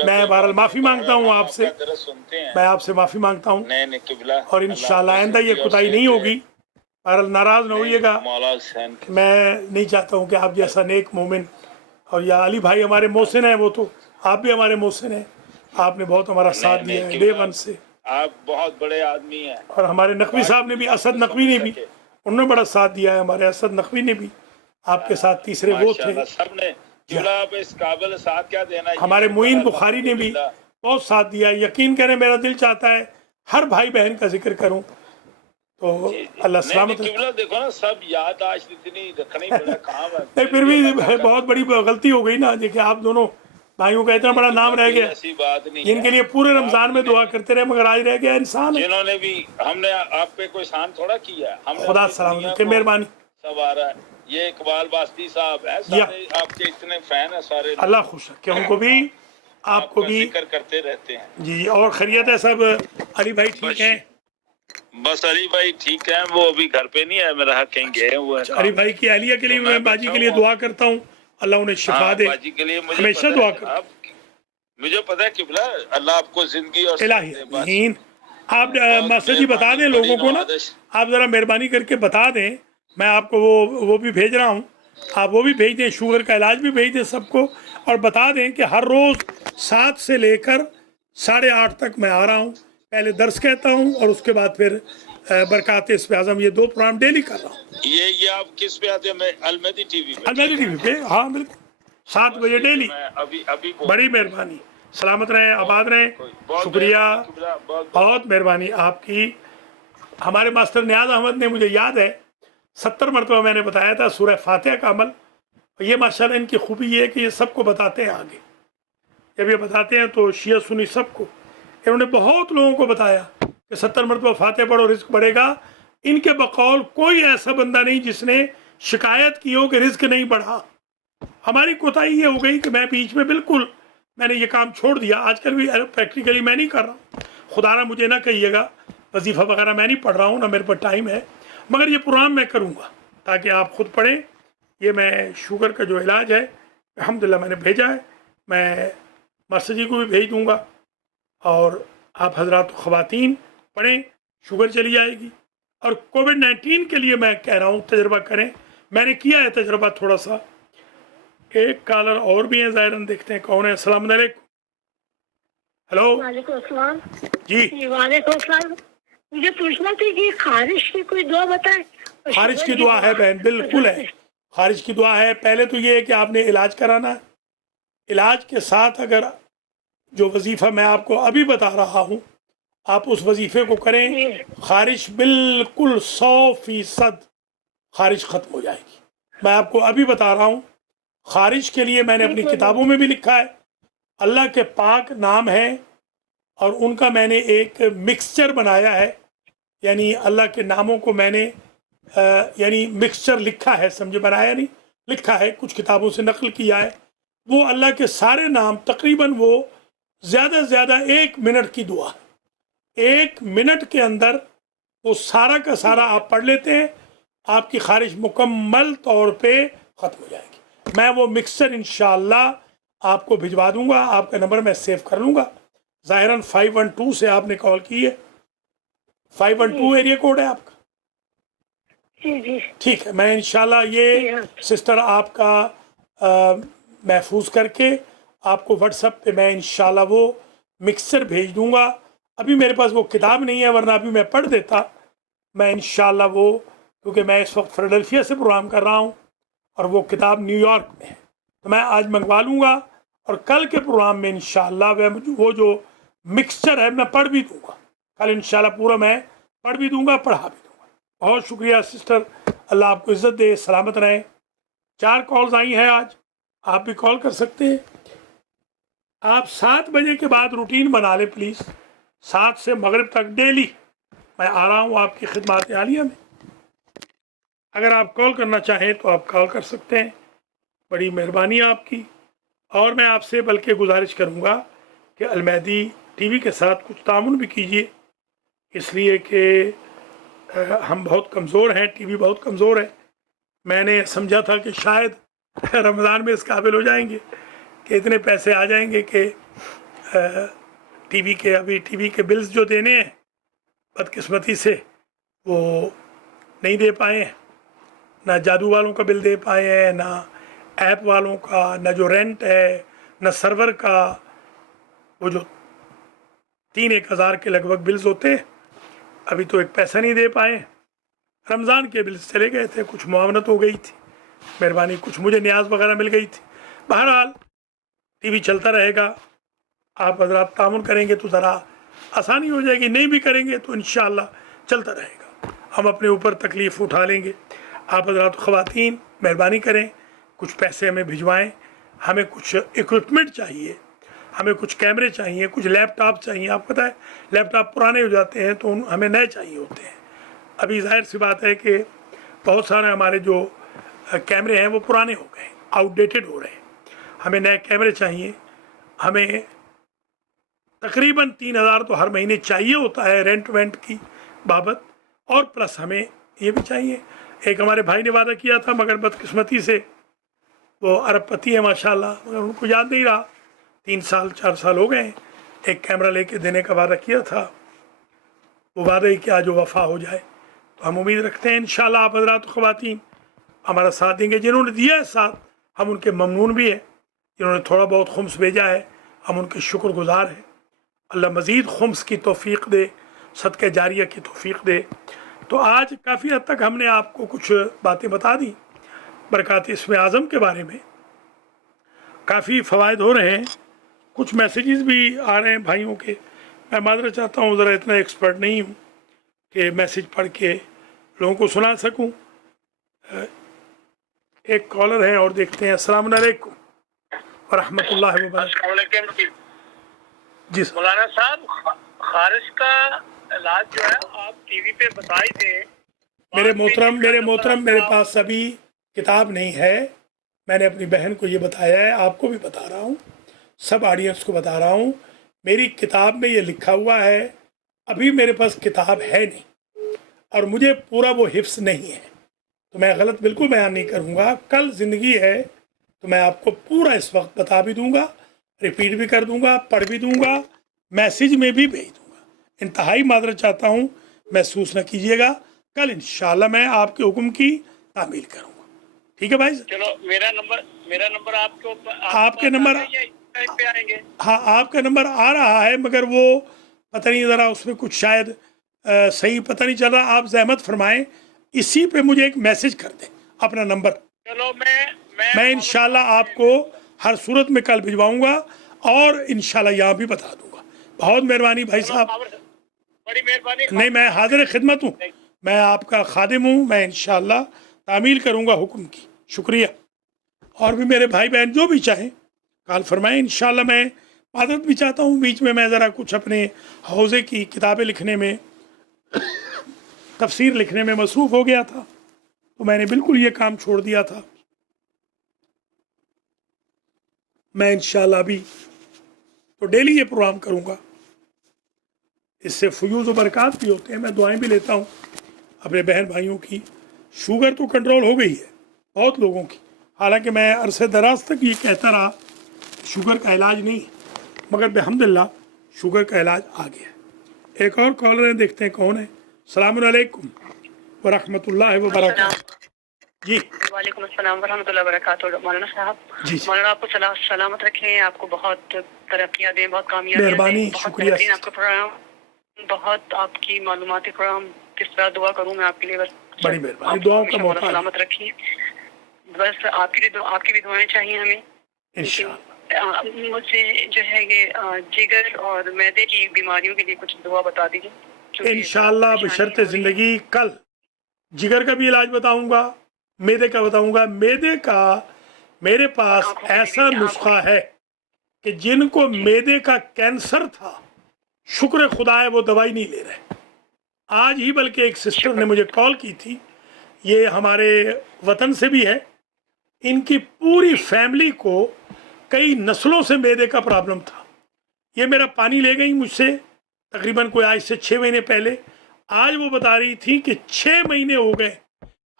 मैं बहरहाल माफ़ी मांगता हूँ आपसे, दर्स सुनते हैं। मैं आपसे माफ़ी मांगता हूँ नए किबला, और इंशाल्लाह आइंदा ये कोताही नहीं होगी। बहरहाल नाराज़ न होइएगा। मौला हुसैन मैं नहीं चाहता हूँ कि आप जैसा नेक मोमिन, और या अली भाई हमारे मोहसिन हैं, वो तो आप भी हमारे मोहसिन हैं, आपने बहुत हमारा साथ दिया है डे वन से। आप बहुत बड़े आदमी हैं। और हमारे नकवी साहब ने भी, असद नकवी ने भी, उन्होंने बड़ा साथ दिया है। हमारे असद नकवी ने भी आपके साथ, तीसरे वो थे। माशाल्लाह सबने किबला, आप इस काबिल साथ क्या देना। हमारे मुइन बुखारी ने भी बहुत साथ दिया। यकीन करें मेरा दिल चाहता है हर भाई बहन का जिक्र करूं, तो अल्लाह सलामत रखे। किबला देखो ना, सब याददाश्त इतनी रखनी बड़ा काम है। नहीं, फिर भी बहुत बड़ी गलती हो गई ना। देखिए आप दोनों भाइयों का इतना बड़ा नाम रह गया, ऐसी बात नहीं है। जिनके लिए पूरे रमजान में दुआ करते रहे, मगर आज रह गया इंसान है। जिन्होंने भी, हमने आप पे कोई एहसान थोड़ा किया है। हमने खुदा अपनी सलामत दुनिया रखे, को मेहरबानी। सब आ रहा है। ये इकबाल बास्ती साहब है, सारे आपके इतने फैन है सारे लोग। अल्लाह खुश रखे उनको भी, आपको भी। जिक्र करते रहते हैं जी, और खैरियत है सब? अली भाई ठीक हैं? बस अली भाई ठीक है, वो अभी घर पे नहीं है, मेरा कहीं गए हुए हैं। अली भाई की अहलिया के लिए तो मैं बाजी के लिए दुआ करता हूँ, अल्लाह उन्हें शिफा दे। बाजी के लिए मुझे हमेशा पता दुआ है, कर। मुझे पता है किबला, अल्लाह आपको जिंदगी और इलाही सेहत दे बस। आमीन। आप मास्टर जी बता दें लोगों को ना, आप ज़रा मेहरबानी करके बता दें। मैं आपको वो भी भेज रहा हूँ, आप वो भी भेज दें, शुगर का इलाज भी भेज दें सबको। और बता दें कि हर रोज़ 7 से लेकर 8:30 तक मैं आ रहा हूँ। पहले दर्स कहता हूँ और उसके बाद फिर बरकात इस पे आज़म, ये 2 प्रोग्राम डेली कर रहा हूँ। ये आप किस पे आते हैं? मैं अलमदी टीवी पे। अलमदी टीवी पे, हाँ बिल्कुल, 7 बजे डेली। अभी अभी बड़ी मेहरबानी। सलामत रहें, आबाद रहें। शुक्रिया, बहुत मेहरबानी आपकी। हमारे मास्टर नियाज अहमद ने, मुझे याद है 70 मरतबा मैंने बताया था सूरह फातिहा का अमल। ये माशाल्लाह इनकी खूबी ये है कि ये सबको बताते हैं आगे। जब ये बताते हैं तो शिया सुनी सबको, इन्होंने बहुत लोगों को बताया कि 70 मरतबा फातिहा पढ़ो रिस्क बढ़ेगा। इनके बकौल कोई ऐसा बंदा नहीं जिसने शिकायत की हो कि रिस्क नहीं बढ़ा। हमारी कोताही ये हो गई कि मैं बीच में बिल्कुल मैंने ये काम छोड़ दिया। आजकल भी प्रैक्टिकली मैं नहीं कर रहा हूँ, खुदा ना मुझे ना कहिएगा, वजीफ़ा वगैरह मैं नहीं पढ़ रहा हूँ, ना मेरे पर टाइम है। मगर ये प्रोग्राम मैं करूँगा ताकि आप ख़ुद पढ़ें। ये मैं शुगर का जो इलाज है अल्हम्दुलिल्लाह मैंने भेजा है, मैं मास्टर जी को भी भेज दूँगा। और आप हजरात ख़वातीन पढ़ें, शुगर चली जाएगी। और कोविड-19 के लिए मैं कह रहा हूँ तजर्बा करें, मैंने किया है तजर्बा थोड़ा सा। एक कॉलर और भी हैं, ज़ाहिरन देखते हैं कौन है। अस्सलाम वालेकुम। हेलो वालेकुम अस्सलाम। जी, वालेकुम अस्सलाम। मुझे पूछना था कि खारिश की कोई दुआ बताएं। खारिज की दुआ है बहन, बिल्कुल है, खारिज की दुआ है। पहले तो ये है कि आपने इलाज कराना है। इलाज के साथ अगर जो वजीफ़ा मैं आपको अभी बता रहा हूँ, आप उस वजीफ़े को करें, खारिश बिल्कुल 100% खारिश ख़त्म हो जाएगी। मैं आपको अभी बता रहा हूँ। खारिज के लिए मैंने अपनी किताबों में भी लिखा है, अल्लाह के पाक नाम है और उनका मैंने एक मिक्सचर बनाया है। यानी अल्लाह के नामों को मैंने यानी मिक्सचर लिखा है, समझे, बनाया नहीं, लिखा है, कुछ किताबों से नकल किया है। वो अल्लाह के सारे नाम तकरीबन वो ज़्यादा से ज़्यादा 1 मिनट की दुआ, 1 मिनट के अंदर वो सारा का सारा आप पढ़ लेते हैं, आपकी खारिश मुकम्मल तौर पे ख़त्म हो जाएगी। मैं वो मिक्सचर इंशाअल्लाह आपको भिजवा दूंगा। आपका नंबर मैं सेव कर लूँगा। ज़ाहिरन 512 से आपने कॉल की है, 512 एरिया कोड है आपका। जी जी ठीक है, मैं इंशाल्लाह ये सिस्टर आपका महफूज करके आपको व्हाट्सएप पे मैं इंशाल्लाह वो मिक्सचर भेज दूंगा। अभी मेरे पास वो किताब नहीं है, वरना अभी मैं पढ़ देता। मैं इंशाल्लाह वो, क्योंकि मैं इस वक्त फिलाडेल्फिया से प्रोग्राम कर रहा हूँ और वो किताब न्यूयॉर्क में है, तो मैं आज मंगवा लूँगा और कल के प्रोग्राम में इंशाल्लाह वो जो मिक्सचर है मैं पढ़ भी दूँगा। कल इंशाल्लाह पूरा मैं पढ़ भी दूँगा, पढ़ा भी दूँगा। बहुत शुक्रिया सिस्टर, अल्लाह आपको इज़्ज़त दे, सलामत रहें। 4 कॉल्स आई हैं आज, आप भी कॉल कर सकते हैं। आप 7 बजे के बाद रूटीन बना लें प्लीज़, 7 से मगरिब तक डेली मैं आ रहा हूँ आपकी खिदमत आलिया में। अगर आप कॉल करना चाहें तो आप कॉल कर सकते हैं, बड़ी मेहरबानी आपकी। और मैं आपसे बल्कि गुजारिश करूँगा कि अलमहदी टीवी के साथ कुछ तामुन भी कीजिए, इसलिए कि हम बहुत कमज़ोर हैं, टीवी बहुत कमज़ोर है। मैंने समझा था कि शायद रमज़ान में इस काबिल हो जाएंगे कि इतने पैसे आ जाएंगे कि टीवी के बिल्स जो देने हैं बदकिस्मती से वो नहीं दे पाए हैं, ना जादू वालों का बिल दे पाए हैं, ना ऐप वालों का, ना जो रेंट है, ना सर्वर का। वो जो 3-1 हज़ार के लगभग बिल्स होते हैं, अभी तो एक पैसा नहीं दे पाए। रमज़ान के बिल्स चले गए थे, कुछ मुआवनत हो गई थी, मेहरबानी, कुछ मुझे न्याज वगैरह मिल गई थी। बहरहाल टीवी चलता रहेगा, आप हज़रात तामुन करेंगे तो ज़रा आसानी हो जाएगी, नहीं भी करेंगे तो इंशाअल्लाह चलता रहेगा। हम अपने ऊपर तकलीफ़ उठा लेंगे। आप हज़रात ख़वातीन मेहरबानी करें, कुछ पैसे हमें भिजवाएं। हमें कुछ इक्विपमेंट चाहिए, हमें कुछ कैमरे चाहिए, कुछ लैपटॉप चाहिए। आपको पता है लैपटॉप पुराने हो जाते हैं तो हमें नए चाहिए होते हैं। अभी ज़ाहिर सी बात है कि बहुत सारे हमारे जो कैमरे हैं वो पुराने हो गए, आउटडेटेड हो रहे हैं। हमें नए कैमरे चाहिए। हमें तकरीबन 3,000 तो हर महीने चाहिए होता है रेंट वेंट की बाबत, और प्लस हमें ये भी चाहिए। एक हमारे भाई ने वादा किया था, मगर बदकिस्मती से वो अरबपति है माशाल्लाह, मगर उनको याद नहीं रहा। 3-4 साल हो गए, एक कैमरा लेके देने का वादा किया था। वो वादा ही क्या जो वफ़ा हो जाए। तो हम उम्मीद रखते हैं इंशाल्लाह आप हज़रात ख़वातीन हमारा साथ देंगे। जिन्होंने दिया है साथ, हम उनके ममनून भी हैं। जिन्होंने थोड़ा बहुत खुम्स भेजा है, हम उनके शुक्रगुज़ार हैं। अल्लाह मज़ीद खुम्स की तौफ़ीक़ दे, सदक़े जारिया की तौफ़ीक़ दे। तो आज काफ़ी हद तक हमने आपको कुछ बातें बता दी बरक़ात इसमें आज़म के बारे में। काफ़ी फ़वाइद हो रहे हैं, कुछ मैसेजेस भी आ रहे हैं भाइयों के। मैं माज़रत चाहता हूँ, ज़रा इतना एक्सपर्ट नहीं हूँ कि मैसेज पढ़ के लोगों को सुना सकूँ। एक कॉलर है और देखते हैं। अस्सलाम वालेकुम व रहमतुल्लाहि व बरकातहू। जी सर। मौलाना साहब, खारिश का इलाज जो है आप टीवी पे बता ही दें। मेरे मोहतरम मेरे पास अभी किताब नहीं है। मैंने अपनी बहन को ये बताया है, आपको भी बता रहा हूँ, सब ऑडियंस को बता रहा हूँ। मेरी किताब में ये लिखा हुआ है, अभी मेरे पास किताब है नहीं और मुझे पूरा वो हिफ्स नहीं है, तो मैं गलत बिल्कुल बयान नहीं करूँगा। कल ज़िंदगी है तो मैं आपको पूरा इस वक्त बता भी दूँगा, रिपीट भी कर दूँगा, पढ़ भी दूँगा, मैसेज में भी भेज दूँगा। इंतहाई मादरत चाहता हूँ, महसूस न कीजिएगा। कल इंशाल्लाह मैं आपके हुक्म की तामील करूँगा। ठीक है भाई? चलो, मेरा नंबर आपके नंबर पे आएंगे। हाँ, आपका नंबर आ रहा है, मगर वो पता नहीं, ज़रा उसमें कुछ शायद सही पता नहीं चल रहा। आप ज़हमत फरमाएं, इसी पे मुझे एक मैसेज कर दें अपना नंबर। चलो, मैं इंशाल्लाह आपको हर सूरत में कल भिजवाऊंगा और इंशाल्लाह यहाँ भी बता दूंगा। बहुत मेहरबानी भाई साहब, बड़ी मेहरबानी। नहीं, मैं हाजिर खिदमत हूँ, मैं आपका खादिम हूँ। मैं इंशाल्लाह तामील करूँगा हुक्म की। शुक्रिया। और भी मेरे भाई बहन जो भी चाहें कॉल फरमाएं। इंशाल्लाह मैं मादरत भी चाहता हूँ, बीच में मैं ज़रा कुछ अपने हौज़े की किताबें लिखने में, तफसीर लिखने में मसरूफ़ हो गया था, तो मैंने बिल्कुल ये काम छोड़ दिया था। मैं इंशाल्लाह अभी तो डेली ये प्रोग्राम करूँगा। इससे फ़यूज़ व बरक़ात भी होते हैं। मैं दुआएं भी लेता हूँ अपने बहन भाइयों की। शुगर तो कंट्रोल हो गई है बहुत लोगों की, हालांकि मैं अरसे दराज तक ये कहता रहा शुगर का इलाज नहीं है, मगर अल्हम्दुलिल्लाह शुगर का इलाज आ गया है। एक और कॉलर है, देखते हैं कौन है। अस्सलाम वालेकुम व रहमतुल्लाहि व बरकातहू। جی वालेकुम अस्सलाम वरहमतुल्लाहि वबरकातुहू। मौलाना साहब, जी मौलाना आपको सलामत रखें, आपको बहुत तरक्कियाँ दें, बहुत कामयाबियाँ मेहरबानी, दें, बहुत शुक्रिया बेहतरीन सिस्टर। आपका प्रोग्राम, बहुत आपकी मालूमाती प्रोग्राम। किस तरह दुआ करूँ मैं आपके लिए, बस बड़ी मेहरबानी, आपको दुआओं का हमेशा मौला मौका है सलामत रखिए। बस आपकी भी दुआएं चाहिए हमें। इंशाअल्लाह। मुझसे जो है ये जिगर और मैदे की बीमारियों के लिए कुछ दुआ बता दीजिए, क्योंकि इंशाअल्लाह परेशानी बशर्ते हो रही है। ज़िंदगी कल जिगर का भी इलाज बताऊंगा, मैदे का बताऊंगा। मैदे का मेरे पास आंखों की ऐसा भी- नुस्खा है कि जिनको मैदे का कैंसर था, शुक्र खुदा है वो दवाई नहीं ले रहे। आज ही बल्कि एक सिस्टर ने मुझे कॉल की थी, ये हमारे वतन से भी है, इनकी पूरी फैमिली को कई नस्लों से मैदे का प्रॉब्लम था। ये मेरा पानी ले गई मुझसे तकरीबन कोई आज से 6 महीने पहले। आज वो बता रही थी कि 6 महीने हो गए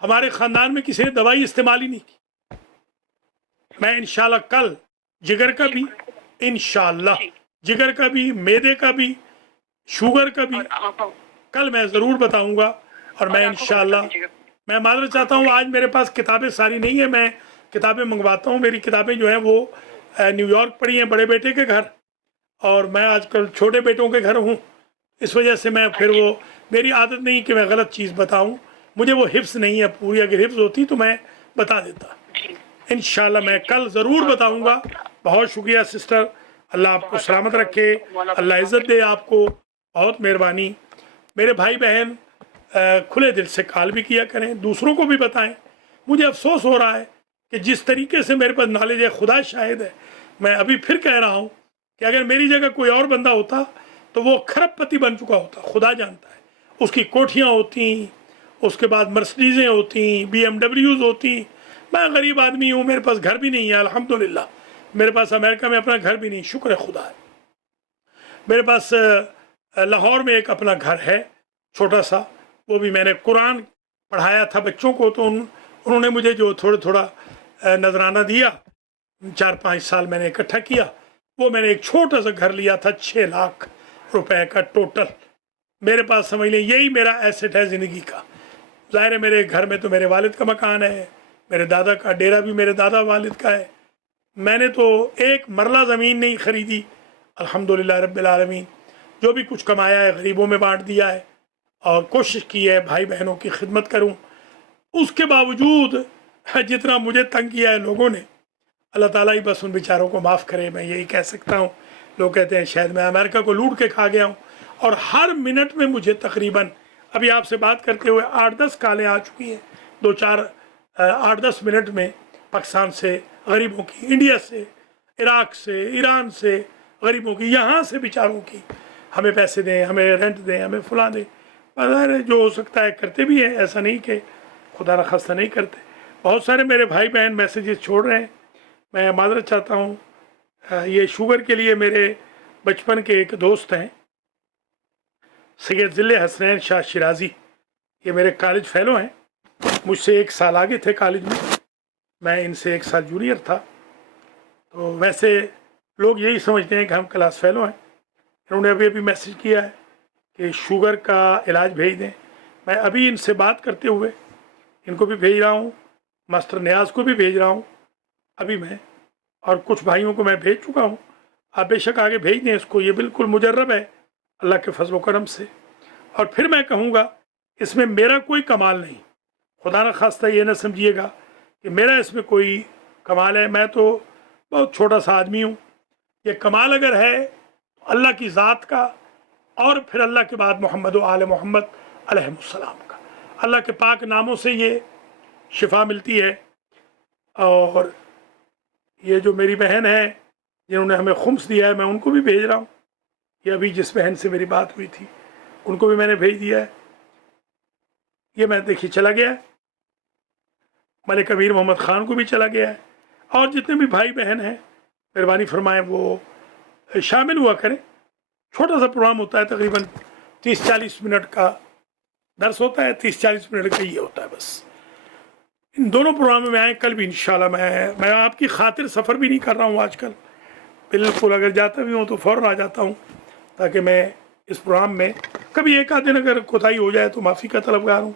हमारे ख़ानदान में किसी ने दवाई इस्तेमाल ही नहीं की। मैं इंशाल्लाह कल जिगर का भी, इंशाल्लाह जिगर का भी, मैदे का भी, शुगर का भी और आंखों कल मैं ज़रूर बताऊंगा। और मैं आंखों का इंशाल्लाह, बता दीजिएगा। मैं माजरत चाहता हूँ, आज मेरे पास किताबें सारी नहीं है, मैं किताबें मंगवाता हूँ। मेरी किताबें जो हैं वो न्यूयॉर्क पड़ी हैं बड़े बेटे के घर, और मैं आजकल छोटे बेटों के घर हूँ। इस वजह से मैं फिर वो, मेरी आदत नहीं कि मैं गलत चीज़ बताऊँ, मुझे वो हिफ्स नहीं है पूरी। अगर हिफ्स होती तो मैं बता देता। जी, इंशाल्लाह मैं कल ज़रूर बताऊँगा। बहुत शुक्रिया सिस्टर, अल्लाह आपको सलामत रखे, अल्लाह इज़्ज़त दे आपको, बहुत मेहरबानी। मेरे भाई बहन खुले दिल से कॉल भी किया करें, दूसरों को भी बताएं। मुझे अफसोस हो रहा है कि जिस तरीके से मेरे पास नॉलेज है, खुदा शाहिद है, मैं अभी फिर कह रहा हूँ कि अगर मेरी जगह कोई और बंदा होता तो वो खरबपति बन चुका होता। खुदा जानता है, उसकी कोठियाँ होती, उसके बाद मर्सिडीज़ें होती, BMWs होती। मैं गरीब आदमी हूँ, मेरे पास घर भी नहीं है अल्हम्दुलिल्लाह। मेरे पास अमेरिका में अपना घर भी नहीं, शुक्र है खुदा है। मेरे पास लाहौर में एक अपना घर है छोटा सा, वो भी मैंने कुरान पढ़ाया था बच्चों को, तो उन्होंने मुझे जो थोड़ा नजराना दिया, 4-5 साल मैंने इकट्ठा किया, वो मैंने एक छोटा सा घर लिया था 6 लाख रुपए का टोटल। मेरे पास समझ लें यही मेरा एसेट है ज़िंदगी का। ज़ाहिर है मेरे घर में तो मेरे वालिद का मकान है, मेरे दादा का डेरा भी मेरे दादा वालिद का है। मैंने तो एक मरला ज़मीन नहीं ख़रीदी, अल्हम्दुलिल्लाह रब्बिल आलमीन। जो भी कुछ कमाया है गरीबों में बांट दिया है, और कोशिश की है भाई बहनों की खिदमत करूं। उसके बावजूद जितना मुझे तंग किया है लोगों ने, अल्लाह ताला ही बस उन बेचारों को माफ़ करे, मैं यही कह सकता हूं। लोग कहते हैं शायद मैं अमेरिका को लूट के खा गया हूं, और हर मिनट में मुझे तकरीबन, अभी आपसे बात करते हुए 8-10 कॉलें आ चुकी हैं, 8-10 मिनट में, पाकिस्तान से गरीबों की, इंडिया से, इराक़ से, ईरान से गरीबों की, यहाँ से बेचारों की, हमें पैसे दें, हमें रेंट दें, हमें फुला दें। पर जो हो सकता है करते भी हैं, ऐसा नहीं कि खुदा न खास्ता नहीं करते। बहुत सारे मेरे भाई बहन मैसेजेस छोड़ रहे हैं, मैं माजरत चाहता हूँ। ये शुगर के लिए मेरे बचपन के एक दोस्त हैं सैयद ज़िले हसनैन शाह शिराजी, ये मेरे कॉलेज फेलो हैं, मुझसे 1 साल आगे थे कॉलेज में, मैं इनसे 1 साल जूनियर था। तो वैसे लोग यही समझते हैं कि हम क्लास फेलो हैं। इन्होंने अभी मैसेज किया है कि शुगर का इलाज भेज दें। मैं अभी इनसे बात करते हुए इनको भी भेज रहा हूँ, मास्टर नियाज़ को भी भेज रहा हूँ अभी मैं, और कुछ भाइयों को मैं भेज चुका हूँ। आप बेशक आगे भेज दें इसको, ये बिल्कुल मुजर्रब है अल्लाह के फजल करम से। और फिर मैं कहूँगा इसमें मेरा कोई कमाल नहीं, खुदा न खास्ता ये ना समझिएगा कि मेरा इसमें कोई कमाल है। मैं तो बहुत छोटा सा आदमी हूँ। ये कमाल अगर है तो अल्लाह की ज़ात का, और फिर अल्लाह के बाद मोहम्मद व आले मोहम्मद अलैहिस्सलाम का, अल्लाह के पाक नामों से ये शिफा मिलती है। और ये जो मेरी बहन है जिन्होंने हमें खुम्स दिया है, मैं उनको भी भेज रहा हूँ। ये अभी जिस बहन से मेरी बात हुई थी उनको भी मैंने भेज दिया है। ये मैं देखिए चला गया है, मलिक अमीर मोहम्मद ख़ान को भी चला गया है। और जितने भी भाई बहन हैं मेहरबानी फरमाएं वो शामिल हुआ करें। छोटा सा प्रोग्राम होता है, तकरीबन 30-40 मिनट का दर्स होता है, 30-40 मिनट का ये होता है बस। इन दोनों प्रोग्रामों में आए कल भी इंशाल्लाह। मैं आपकी खातिर सफ़र भी नहीं कर रहा हूँ आजकल, बिल्कुल अगर जाता भी हूँ तो फ़ौरन आ जाता हूँ, ताकि मैं इस प्रोग्राम में कभी एक आध दिन अगर कोताही हो जाए तो माफ़ी का तलबगार हूँ।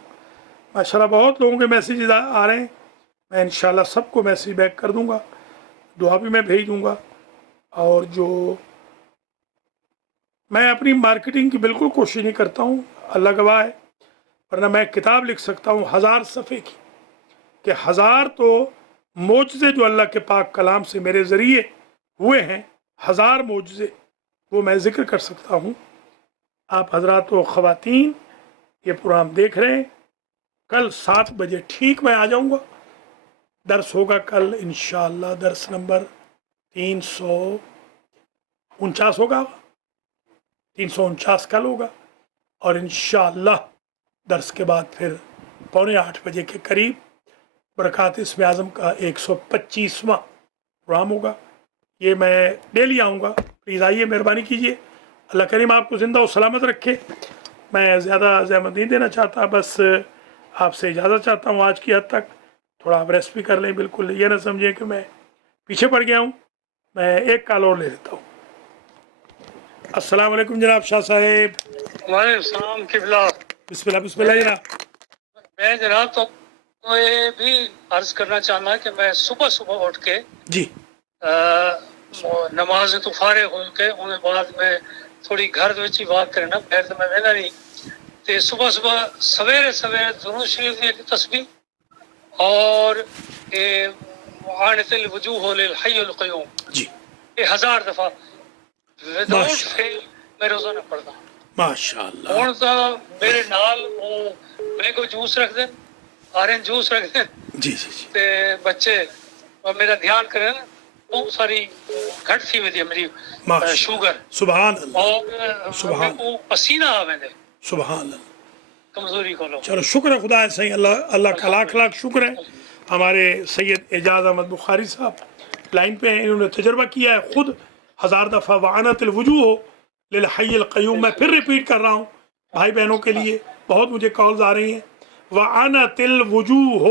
माशाल्लाह बहुत लोगों के मैसेजेस आ रहे हैं मैं इंशाल्लाह सबको मैसेज बैक कर दूंगा, दुआ भी मैं भेज दूंगा। और जो मैं अपनी मार्केटिंग की बिल्कुल कोशिश नहीं करता हूँ, अल्लाह गवाह है, वरना मैं किताब लिख सकता हूँ 1000 सफ़े की, कि 1000 तो मोजज़े जो अल्लाह के पाक कलाम से मेरे ज़रिए हुए हैं, 1000 मोजज़े वो मैं ज़िक्र कर सकता हूँ। आप हज़रात व ख़वातीन ये प्रोग्राम देख रहे हैं, कल 7 बजे ठीक मैं आ जाऊँगा। दर्स होगा कल इंशाअल्लाह, दर्स नंबर 349 होगा, 349 कल होगा। और इंशाअल्लाह दर्स के बाद फिर 7:45 बजे के करीब बरक़ात इस्म आज़म का 125वां प्रोग्राम होगा। ये मैं डेली आऊँगा, प्लीज़ आइए, मेहरबानी कीजिए। अल्लाह करीम आपको ज़िंदा और सलामत रखे। मैं ज़्यादा ज़हमत नहीं देना चाहता, बस आपसे इजाज़त चाहता हूँ आज की हद तक। थोड़ा आप रेस्ट भी कर लें, बिल्कुल ये ना समझें कि मैं पीछे पड़ गया हूँ। मैं एक कॉल और ले लेता हूँ। अस्सलाम वालेकुम जनाब शाह साहेब। वालेकुम सलाम किबला। बिस्मिल्लाह बिस्मिल्लाह जनाब। मैं जनाब तो ये भी अर्ज करना चाहना कि मैं सुबह सुबह उठ के जी नमाज तो फारे हो के उन्हें बाद में थोड़ी घर विच ही वाक करना, बैठ तो मैं वेंदा नहीं, ते सुबह सुबह सवेरे सवेरे दुरूद शरीफ की तस्बीह और ये आनितिल वजूह लिल हय्युल क़य्यूम जी ये 1000 दफा विदाउट माशा- फेल मैं रोजाना पढ़दा। माशाअल्लाह। ਹੁਣ ਤਾਂ ਮੇਰੇ ਨਾਲ ਉਹ ਮੈਂਗੋ ਜੂਸ ਰੱਖ ਦੇਣ, ऑरेंज जूस रख दें, जी जी जी ते बच्चे मेरा ध्यान करें। बहुत सारी घट थी हुई थी मेरी माशा- शुगर सुभान अल्लाह और सुभान को पसीना आवे दे सुभान अल्लाह। कमजोरी को लो। चलो शुक्र है खुदा है सही, अल्लाह अल्लाह का लाख लाख शुक्र है। हमारे सैयद एजाज अहमद बुखारी साहब लाइन पे हैं, इन्होंने तजर्बा किया है खुद 1000 दफ़ा। वानतिल वजूह लिल हय्यिल क़य्यूम, मैं फिर रिपीट कर रहा हूँ भाई बहनों के लिए, बहुत मुझे कॉल्स आ रही हैं। वानतिल वजूह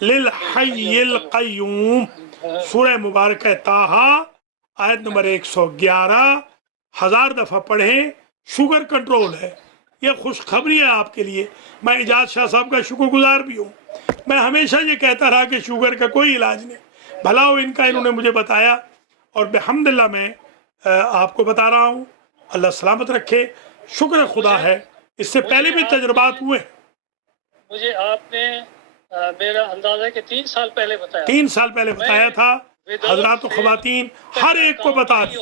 लिल हय्यिल क़य्यूम, सूरह मुबारक है ताहा आयत नंबर 111, 1000 दफ़ा पढ़ें, शुगर कंट्रोल है। यह खुशखबरी है आपके लिए। मैं एजाज शाह साहब का शुक्रगुजार भी हूँ। मैं हमेशा ये कहता रहा कि शुगर का कोई इलाज नहीं, भला हो इनका, इन्होंने मुझे बताया और बेहम्दुलिल्लाह मैं आपको बता रहा हूँ। अल्लाह सलामत रखे, शुक्र खुदा है। इससे पहले भी तजुर्बात हुए। मुझे आपने मेरा अंदाजा है कि 3 साल पहले बताया, 3 साल पहले बताया था। हजरात व ख़वातीन हर एक को बता दें,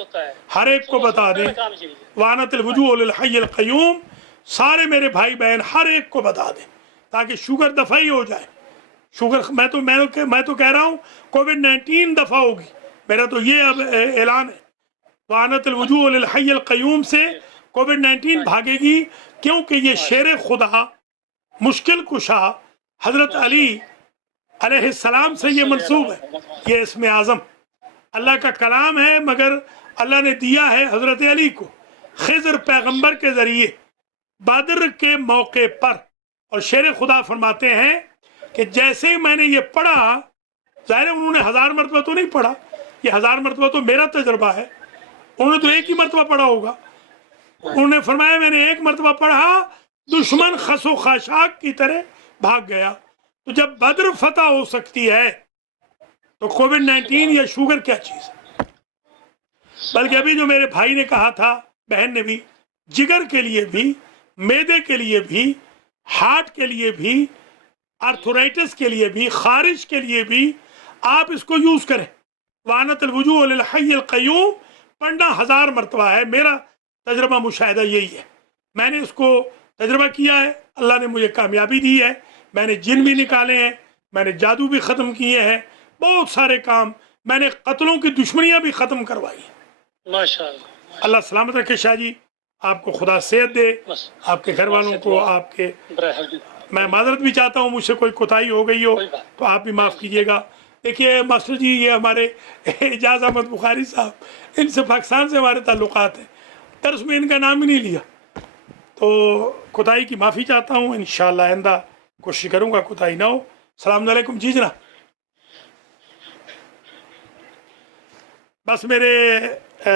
हर एक को बता दें। वानतिल वजूह लिल हय्यिल क़य्यूम, सारे मेरे भाई बहन हर एक को बता दें ताकि शुगर दफ़ा ही हो जाए। शुगर मैं तो कह रहा हूँ कोविड-19 दफ़ा होगी, मेरा तो ये अब ऐलान है। वानतिल वजूह लिल हय्यिल क़य्यूम से कोविड-19 भागेगी, क्योंकि ये शेर खुदा मुश्किल कुशा हज़रत अली अलैहिस्सलाम से ये मंसूब है। ये इसमें आज़म अल्लाह का कलाम है, मगर अल्लाह ने दिया है हज़रत अली को खिज़र पैगंबर के ज़रिए बदर के मौके पर। और शेर खुदा फरमाते हैं कि जैसे ही मैंने ये पढ़ा, ज़ाहिर है उन्होंने 1000 मरतबा तो नहीं पढ़ा, ये 1000 मरतबा तो मेरा तजर्बा है, उन्होंने तो एक ही मरतबा पढ़ा होगा। उन्होंने फरमाया मैंने एक मरतबा पढ़ा, दुश्मन खसो खाशाक की तरह भाग गया। तो जब बद्र फतह हो सकती है तो कोविड-19 या शुगर क्या चीज़ है। बल्कि अभी जो मेरे भाई ने कहा था, बहन ने भी, जिगर के लिए भी, मैदे के लिए भी, हार्ट के लिए भी, आर्थराइटिस के लिए भी, खारिज के लिए भी आप इसको यूज़ करें। वानतिल वजूह लिल हय्यिल क़य्यूम पढ़ना 1000 मरतबा है। मेरा तजर्बा मुशाहिदा यही है, मैंने इसको तजर्बा किया है, अल्लाह ने मुझे कामयाबी दी है। मैंने जिन भी निकाले हैं, मैंने जादू भी ख़त्म किए हैं, बहुत सारे काम, मैंने कत्लों की दुश्मनियाँ भी ख़त्म करवाई हैं। माशाअल्लाह। अल्लाह सलामत रखे शाह जी, आपको खुदा सेहत दे, आपके घर वालों को, आपके। मैं माजरत भी चाहता हूँ, मुझसे कोई कोताही हो गई हो तो आप भी माफ़ कीजिएगा। देखिए मास्टर जी, ये हमारे एजाज अहमद बुखारी साहब, इनसे पाकिस्तान से हमारे ताल्लुकात हैं, दर्स में इनका नाम ही नहीं लिया, तो कोताही की माफ़ी चाहता हूँ। इंशाअल्लाह आइंदा कोशिश करूँगा कोताही ना हो। सलाम अलैकुम जी जनाब। बस मेरे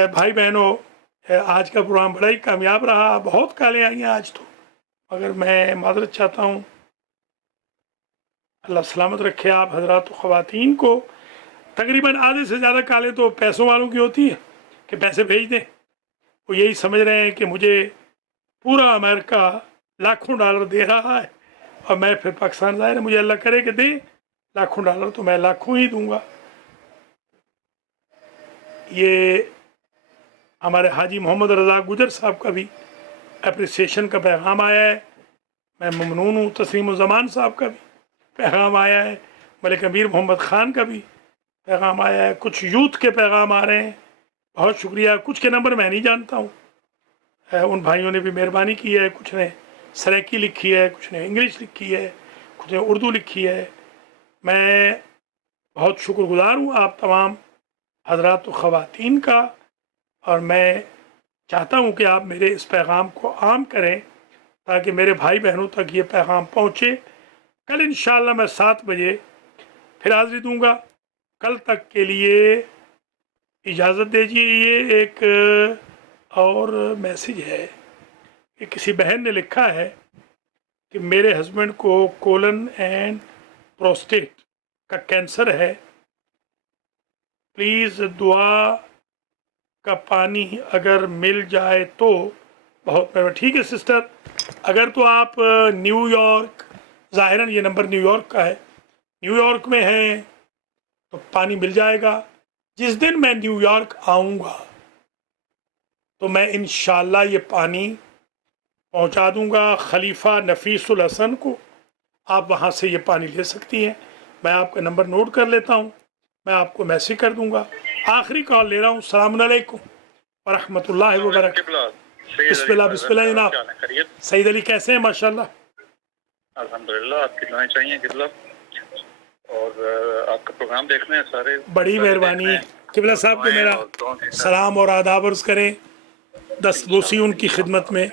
भाई बहनों, आज का प्रोग्राम बड़ा ही कामयाब रहा, बहुत कॉलें आई हैं आज तो, मगर मैं माजरत चाहता हूँ। अल्लाह सलामत रखे आप हजरात ख़वातीन को। तकरीबन आधे से ज़्यादा कालें तो पैसों वालों की होती है कि पैसे भेज दें। वो यही समझ रहे हैं कि मुझे पूरा अमेरिका लाखों डॉलर दे रहा है और मैं फिर पाकिस्तान ज़ाहिर है मुझे अल्लाह करे कि दे लाखों डॉलर तो मैं लाखों ही दूंगा। ये हमारे हाजी मोहम्मद रज़ा गुजर साहब का भी अप्रिसिएशन का पैगाम आया है। मैं ममनून हूँ। तस्लीम ज़मान साहब का भी पैगाम आया है। मलिक अमीर मोहम्मद ख़ान का भी पैगाम आया है। कुछ यूथ के पैगाम आ रहे हैं, बहुत शुक्रिया। कुछ के नंबर मैं नहीं जानता हूँ, उन भाइयों ने भी मेहरबानी की है। कुछ ने सराइकी लिखी है, कुछ ने इंग्लिश लिखी है, कुछ ने उर्दू लिखी है। मैं बहुत शुक्रगुज़ार हूँ आप तमाम हज़रात व ख़वातीन का, और मैं चाहता हूँ कि आप मेरे इस पैगाम को आम करें ताकि मेरे भाई बहनों तक ये पैगाम पहुँचे। कल इंशाअल्लाह मैं 7 बजे फिर हाज़िरी दूँगा। कल तक के लिए इजाज़त दीजिए। ये एक और मैसेज है कि किसी बहन ने लिखा है कि मेरे हस्बैंड को कोलन एंड प्रोस्टेट का कैंसर है, प्लीज़ दुआ का पानी अगर मिल जाए तो बहुत मेहरबानी। ठीक है सिस्टर, अगर तो आप न्यूयॉर्क, ज़ाहिरन ये नंबर न्यूयॉर्क का है, न्यूयॉर्क में हैं तो पानी मिल जाएगा। जिस दिन मैं न्यूयॉर्क आऊँगा तो मैं इंशाअल्लाह ये पानी पहुँचा दूँगा खलीफा नफीसुल हसन को। आप वहाँ से ये पानी ले सकती हैं। मैं आपका नंबर नोट कर लेता हूँ, मैं आपको मैसेज कर दूँगा। आखिरी कॉल ले रहा हूँ। अस्सलाम वालेकुम व रहमतुल्लाहि व बरकातहू। बिस्मिल्लाह बिस्मिल्लाह जनाब। सईद अली कैसे हैं? माशाल्लाह अल्हम्दुलिल्लाह, आपकी दुआएं चाहिए किबला, और आपका प्रोग्राम देखने हैं सारे। बड़ी मेहरबानी। किबला साहब को मेरा सलाम और आदाब अर्ज़ करें। दस्तबोसी उनकी खिदमत में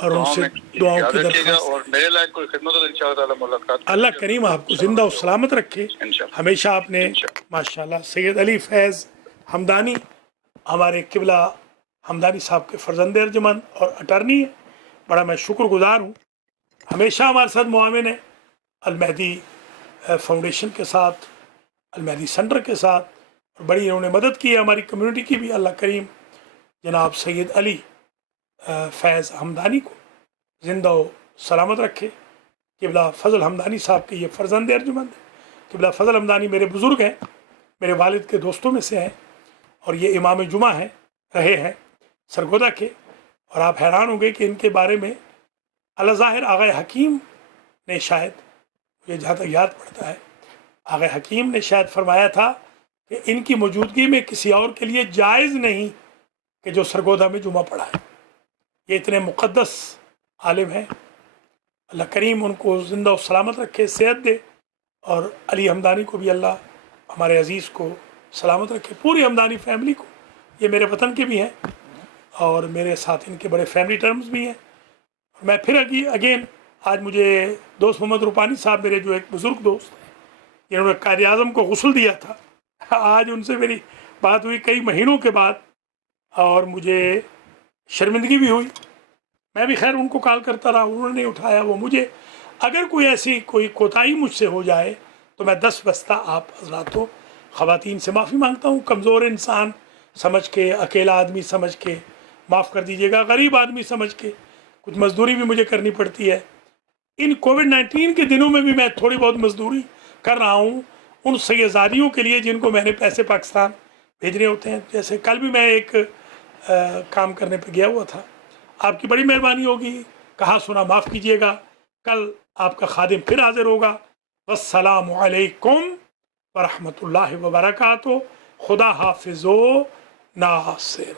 और उनसे दुआओं की दरख्वास्त। और मेरे लायक कोई खिदमत हो तो इंशाअल्लाह ताला मुलाकात। अल्लाह करीम आपको जिंदा और सलामत रखे। हमेशा आपने माशाल्लाह सैयद अली फैज़ हमदानी हमारे किबला हमदानी साहब के फ़र्जंद अर्जुमंद और अटर्नी है। बड़ा मैं शुक्रगुज़ार हूँ। हमेशा हमारे साथ मुआविन है अल मेहदी फाउंडेशन के साथ, अल मेहदी सेंटर के साथ, और बड़ी इन्होंने मदद की है हमारी कम्युनिटी की भी। अल्लाह करीम जनाब सैयद अली फैज़ हमदानी को ज़िंदा व सलामत रखे। किबला फ़ज़ल हमदानी साहब के ये फ़र्जंद अर्जुमंद है। किबला फ़ज़ल हमदानी मेरे बुज़ुर्ग हैं, मेरे वालिद के दोस्तों में से हैं, और ये इमाम जुमा हैं, रहे हैं सरगोदा के। और आप हैरान होंगे कि इनके बारे में अल्लाह ज़ाहिर आग़ा हकीम ने शायद, मुझे जहाँ तक याद पड़ता है, आग़ा हकीम ने शायद फरमाया था कि इनकी मौजूदगी में किसी और के लिए जायज़ नहीं कि जो सरगोदा में जुमा पढ़ाए। ये इतने मुक़द्दस आलिम हैं। अल्लाह करीम उनको ज़िंदा और सलामत रखे, सेहत दे, और अली हमदानी को भी अल्लाह हमारे अज़ीज़ को सलामत रखे, पूरी हमदानी फैमिली को। ये मेरे वतन के भी हैं और मेरे साथ इनके बड़े फैमिली टर्म्स भी हैं। मैं फिर अगेन आज मुझे दोस्त मोहम्मद रूपानी साहब, मेरे जो एक बुज़ुर्ग दोस्त हैं, जिन्होंने कायद आज़म को गुस्ल दिया था, आज उनसे मेरी बात हुई कई महीनों के बाद, और मुझे शर्मिंदगी भी हुई। मैं भी खैर उनको कॉल करता रहा, उन्होंने नहीं उठाया। वो मुझे, अगर कोई ऐसी कोई कोताही मुझसे हो जाए तो मैं 10 बस्ता आप हज़रातों ख़वातीन से माफ़ी मांगता हूँ। कमज़ोर इंसान समझ के, अकेला आदमी समझ के माफ़ कर दीजिएगा, गरीब आदमी समझ के। कुछ मज़दूरी भी मुझे करनी पड़ती है। इन कोविड-19 के दिनों में भी मैं थोड़ी बहुत मज़दूरी कर रहा हूँ उन सैयदारियों के लिए जिनको मैंने पैसे पाकिस्तान भेजने होते हैं। जैसे कल भी मैं एक काम करने पे गया हुआ था। आपकी बड़ी मेहरबानी होगी, कहा सुना माफ़ कीजिएगा। कल आपका खादिम फिर हाजिर होगा। वस्सलामु अलैकुम व रहमतुल्लाहि व बरकातहू। खुदा हाफिज़ो नासिर।